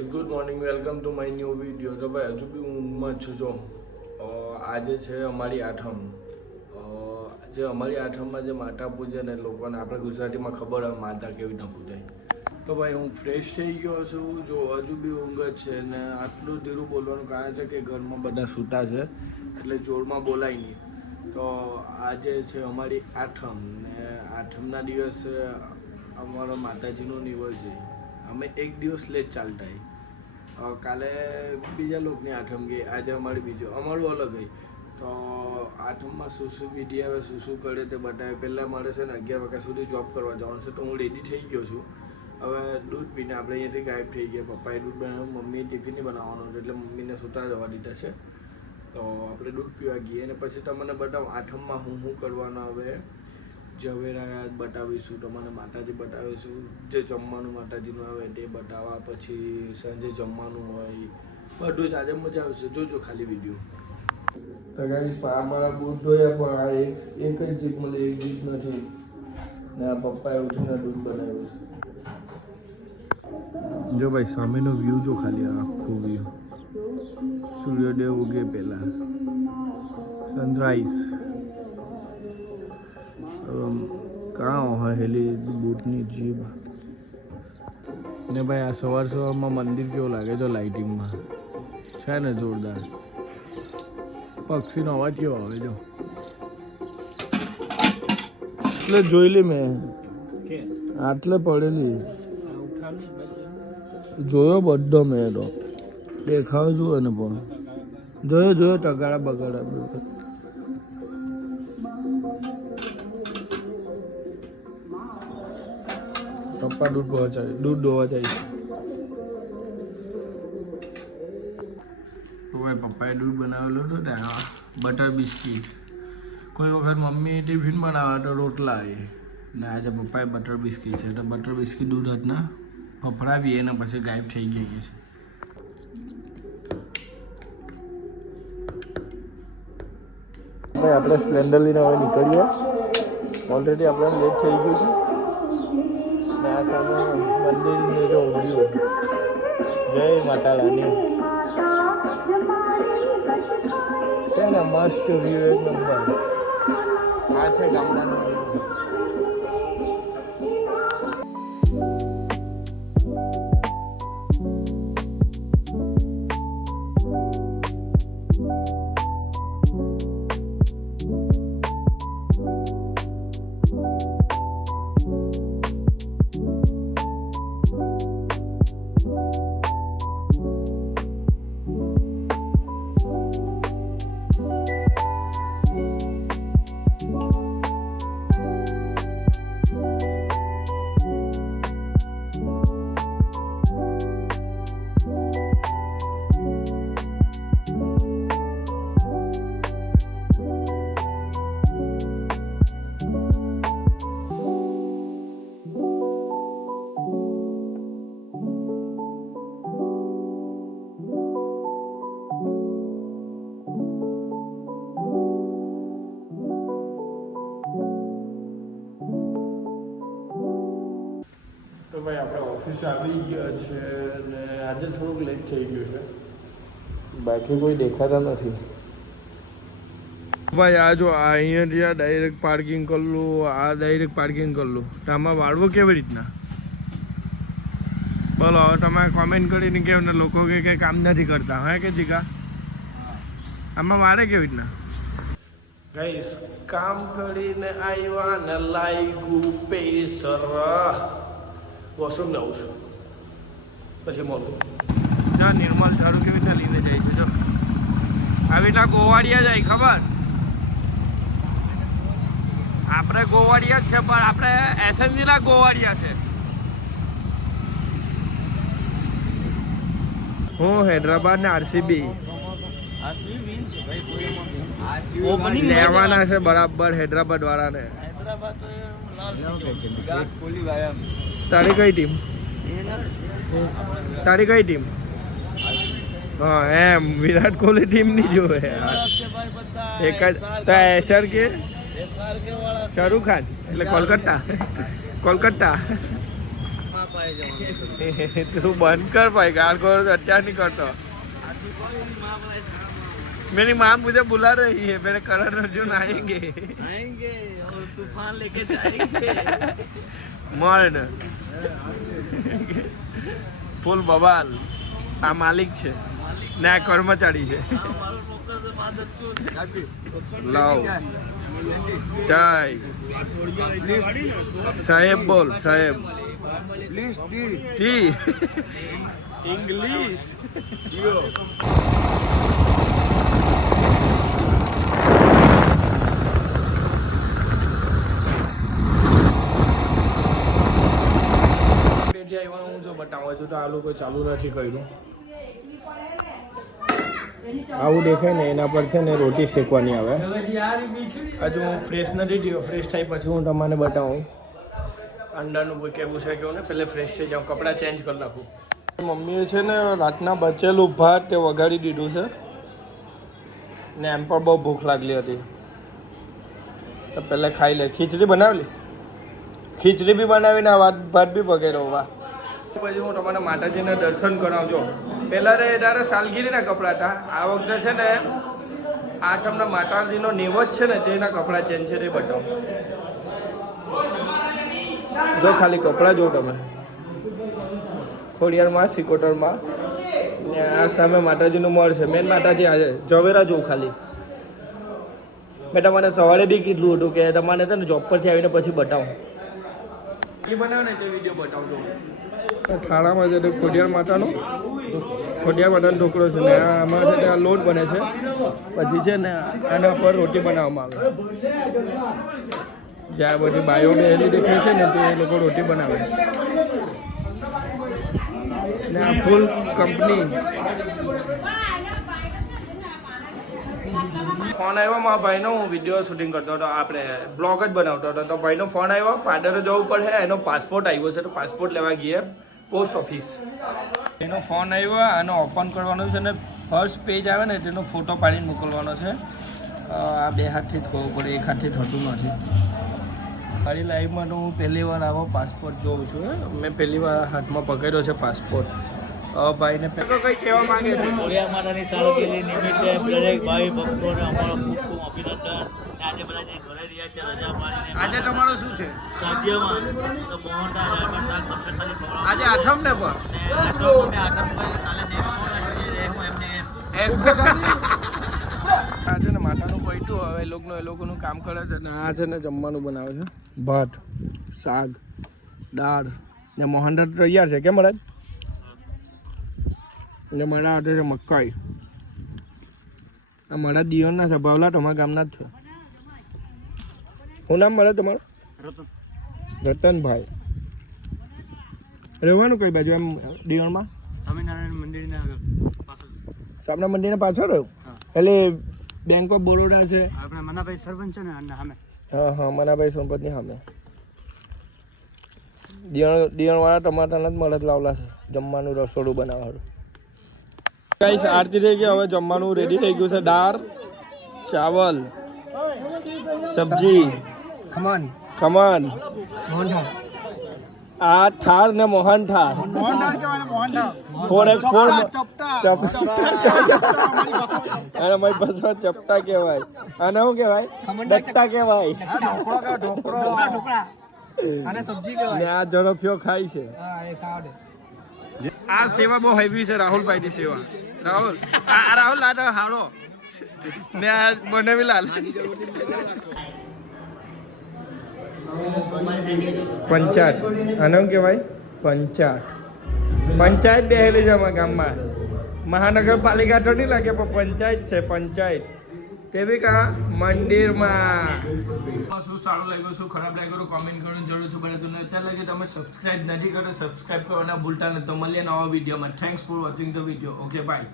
Guys, good morning, welcome to my new video. તો ભાઈ હજુ બી હું ઊંઘમાં જ છું. જો આજે છે અમારી આઠમ. જે અમારી આઠમમાં જે માતા પૂજે ને લોકોને આપણે ગુજરાતીમાં ખબર હોય માતા કેવી રીતના પૂજાય. તો ભાઈ હું ફ્રેશ થઈ ગયો છું. જો હજુ બી ઊંઘ જ છે ને આટલું ધીરું બોલવાનું કારણ છે કે ઘરમાં બધા સૂતા છે એટલે જોરમાં બોલાય નહીં. તો આજે છે અમારી આઠમ ને આઠમના દિવસે અમારો માતાજીનો દિવસ છે. અમે એક દિવસ લેટ ચાલતા કાલે બીજા લોકોની આઠમ ગઈ, આજે અમારી બીજો અમારું અલગ ગઈ. તો આઠમમાં શું વિધિ આવે, શું કરે તે બતાવે. પહેલાં મારે છે ને 11 વાગ્યા સુધી જોબ કરવા જવાનું છે. તો હું રેડી થઈ ગયો છું. હવે દૂધ પીને આપણે અહીંયાથી ગાયબ થઈ ગયા. પપ્પાએ દૂધ બનાવ્યું, મમ્મીએ ટિફિન બનાવવાનું હતું એટલે મમ્મીને સૂતા જવા દીધા છે. તો આપણે દૂધ પીવા ગઈએ અને પછી તમને બતાવો આઠમમાં હું કરવાનું. હવે ઝવેરા બતાવીશું તમને, માતાજી બતાવીશું, જે જમવાનું માતાજીનું આવે તે બતાવવા. પછી સાંજે જમવાનું હોય બધું જ. આજે મજા આવશે, જોજો ખાલી વિડીયો. તો ગાઈસ મારા દૂધ ધોયા પણ આ એક જ જીપ મળે, એક જીપ નથી ને આ પપ્પાએ ઉઠીને દૂધ બનાવ્યું છે. જો ભાઈ સામેનો વ્યૂ જો ખાલી, આખો વ્યૂ. સૂર્યોદય ઉગે પહેલા સનરાઈઝ. કાં હેલી બૂટની જીભ ને ભાઈ આ સવારમાં મંદિર કેવું લાગે જો લાઇટિંગમાં છે ને જોરદાર. પક્ષીનો અવાજ કેવો આવે જો, એટલે જોઈ લી મેં આટલે પડેલી જોયો બધો મેં તો દેખાવ જુઓ ને પણ જોયો ટગાડા બગાડા. પપ્પા દૂધ દોવા જાય. તો ભાઈ પપ્પાએ દૂધ બનાવેલું હતું ને બટર બિસ્કીટ. કોઈ વખત મમ્મી ટિફિન બનાવે તો રોટલા એ ને આજે પપ્પાએ બટર બિસ્કીટ છે. તો બટર બિસ્કીટ દૂધ હતના ફફડાવીએ ને પછી ગાયબ થઈ ગઈ છે. ભાઈ આપણે સ્પ્લેન્ડર લઈને હવે નીકળીએ. ઓલરેડી આપણે લેટ થઈ ગયું છે. મંદિર જો વ્યૂ, જય માતા રાની છે ને મસ્ત વ્યૂ, એક નંબર. આ છે ગામડાનો વ્યૂ. તો ભાઈ આપણે ઓફિસ આવી ગયા છે અને આજે થોડુંક લેટ થઈ ગયું છે, બાકી કોઈ દેખાતા નથી. ભાઈ આ જો અહીંયાથી આ ડાયરેક્ટ પાર્કિંગ કરલું, આ ડાયરેક્ટ પાર્કિંગ કરલું. તો આમાં વાળવો કેવી રીતના બોલો? હવે તમે કોમેન્ટ કરીને કેવું ને લોકો કે કામ નથી કરતા હે કે જીગા? આમાં વાળે કેવી રીતના? ગાઈસ કામ કરીને આવ્યા ને લાગ્યું પેસર. વોશરૂમ આવું છું પછી મળું. ના નિર્મલ સારું કેવી રીતે લઈને જાય છે જો આવી રીતના ગોવાળિયા જાય ખબર? આપણે ગોવાળિયા જ છે પણ આપણે એસએનજીના ગોવાળિયા છે. હું હૈદરાબાદ ને આરસીબી લેવાના છે બરાબર હૈદરાબાદ વાળાને. તારી કઈ ટીમ? તારી કઈ ટીમ? હા એમ વિરાટ કોહલી ટીમ ની જોવે એક જ. એસઆર કે શાહરુખ ખાન એટલે કોલકાતા. તું બંધ કર ભાई गाल को अच्छा नहीं करता मेरी माँ मुझे बुला रही है मेरे करण अर्जुन आएंगे और तूफान लेके जाएंगे मर्ड फूल बवाल आ मालिक છે ને આ કર્મચારી છે લાવ ચાય સાહેબ બોલ સાહેબ ટી ઇંગ્લિશ હું જો બતાવું છું તો આ લોકો ચાલુ નથી કર્યું આવું દેખાય ને એના પર છે ને રોટી શેકવાની આવે હજુ હું ફ્રેશ નથી થયો ફ્રેશ થાય પછી હું તમને બતાવું અંડાનું કેવું છે કેવું ને પહેલે ફ્રેશ થઈ જાઉં કપડાં ચેન્જ કરી નાખું મમ્મીએ છે ને રાતના બચેલું ભાત તે વઘારી દીધું છે ને એમ પણ બહુ ભૂખ લાગલી હતી તો પહેલાં ખાઈ લે ખીચડી બનાવેલી ખીચડી બી બનાવીને ભાત બી વગેરે વાહ પછી હું તમારા માતાજીને દર્શન કરાવજો પહેલાં ત્યારે સાલગીરીના કપડાં હતા આ વખતે છે ને આઠમના માતાજીનો નેવજ છે ને તેના કપડાં ચેન્જ છે તે બતાવો જો ખાલી કપડાં જો તમે ખોડિયારમાં સિકોટરમાં ને આ સામે માતાજીનું મળ છે મેન માતાજી આજે ઝવેરા જોઉં ખાલી મેં તમને સવારે બી કીધું હતું કે તમારે છે ને જોબ પરથી આવીને પછી બતાવું એ બનાવે ને તે વિડીયો બતાવજો થાળામાં છે તે ખોડિયાર માતાનો ઢોકળો છે ને આમાં છે આ લોટ બને છે પછી છે ને આના પર રોટી બનાવવામાં આવે જ્યાં બધી બાયો બેહેલી દેખાય છે ને તે લોકો રોટી બનાવે ને આ ફૂલ કંપની ફોન આવ્યો મારા ભાઈનો હું વિડીયો શૂટિંગ કરતો હતો આપણે બ્લોગ જ બનાવતો હતો તો ભાઈનો ફોન આવ્યો પાડરે જવું પડે એનો પાસપોર્ટ આવ્યો છે તો પાસપોર્ટ લેવા ગઈએ પોસ્ટ ઓફિસ એનો ફોન આવ્યો આનો ઓપન કરવાનો છે ને ફર્સ્ટ પેજ આવે ને તેનો ફોટો પાડીને મોકલવાનો છે આ બે હાથથી જ કહવું પડે એક હાથથી થતું નથી મારી લાઈફમાં તો હું પહેલી વાર આવો પાસપોર્ટ જોઉં છું મેં પહેલી વાર હાથમાં પકડ્યો છે પાસપોર્ટ ભાઈને પેલો કંઈ કહેવા માંગે છે ખોડિયાર માતાની સાલગીરી નિમિત્તે દરેક ભાઈ ભક્તોને અમારો ખૂબ ખૂબ અભિનંદન આજે બધા જે ઘરે રહ્યા છે રજા પાડીને આજે તમારો શું છે સાધ્યમાં તો મોહનતા દાળ શાક તમને ખાલી ખવડાવું આજે આઠમ ને પણ આઠમ કરી કાલે ને હું એમને આ છે ને માતાનું પૈટું હવે એ લોકોનું કામ કરે છે ને આ છે ને જમવાનું બનાવે છે ભાત શાક દાળ ને મોહનદાળ તૈયાર છે કેમ મહારાજ ને મારા હાથે છે મકાઈ આ મારા દિયોરના છે ભાવલા તમારા ગામના જ છે શું નામ મળે તમારું રતનભાઈ રહેવાનું કઈ બાજુ એમ દિયોરમાં સ્વામિનારાયણ મંદિરના સ્વામિનારાયણ મંદિરના પાછળ રહ્યું એટલે બેંક ઓફ બરોડા છે આપણે મનાભાઈ સરપંચ છે ને સામે હા મનાભાઈ સંપતની સામે દિયોણવાળા ટમાટાના જ મળે લાવલા છે જમવાનું રસોડું બનાવવાનું ગાઈસ આરતી થઈ ગઈ હવે જમવાનું રેડી થઈ ગયું છે દાળ ચાવલ સબ્જી ખમણ આ થાળ ને મોહન થાળ અને મારી પાસે ચપટા કહેવાય આને શું કહેવાય ડટ્ટા કહેવાય આ ઝડપિયો ખાય છે આ સેવા બહુ હેવી છે રાહુલભાઈ ની સેવા રાહુલ રાહુલ લાડો હાલો ને આ બનાવી લાલ પંચાયત આને શું કહેવાય પંચાયત બેહેલી છે અમારા ગામમાં મહાનગરપાલિકા તો નહીં લાગે પણ પંચાયત છે પંચાયત તે બી કા મંદિરમાં શું સારું લાગ્યું શું ખરાબ લાગ્યું કોમેન્ટ કરવાની જરૂર છે બને તમને અત્યારે લાગે તમે સબસ્ક્રાઇબ નથી કરો સબસ્ક્રાઇબ કરવાના ભૂલતા નથી તો મળીએ નવા વિડીયોમાં thanks for watching the video okay bye